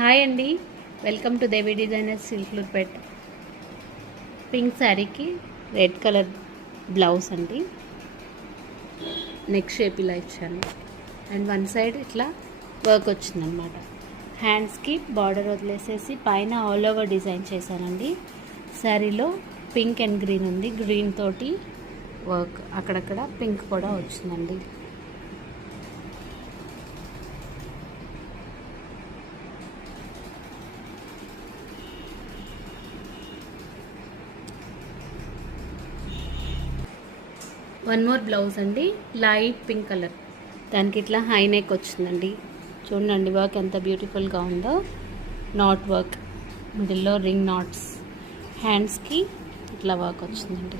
Hi అండి, welcome to Devi designer సిల్క్లూర్పేట్. Pink శారీకి రెడ్ కలర్ బ్లౌజ్ అండి. నెక్ షేప్ ఇలా ఇచ్చాను అండ్ వన్ సైడ్ ఇట్లా వర్క్ వచ్చిందనమాట. హ్యాండ్స్కి బార్డర్ వదిలేసేసి పైన ఆల్ ఓవర్ డిజైన్ చేశానండి. శారీలో పింక్ అండ్ గ్రీన్ ఉంది, గ్రీన్ తోటి వర్క్, అక్కడక్కడ పింక్ కూడా వచ్చిందండి. వన్ మోర్ బ్లౌజ్ అండి, లైట్ పింక్ కలర్, దానికి ఇట్లా హై నెక్ వచ్చిందండి. చూడండి వర్క్ ఎంత బ్యూటిఫుల్గా ఉందో. నాట్ వర్క్, మిడిల్లో రింగ్ నాట్స్, హ్యాండ్స్కి ఇట్లా వర్క్ వచ్చిందండి.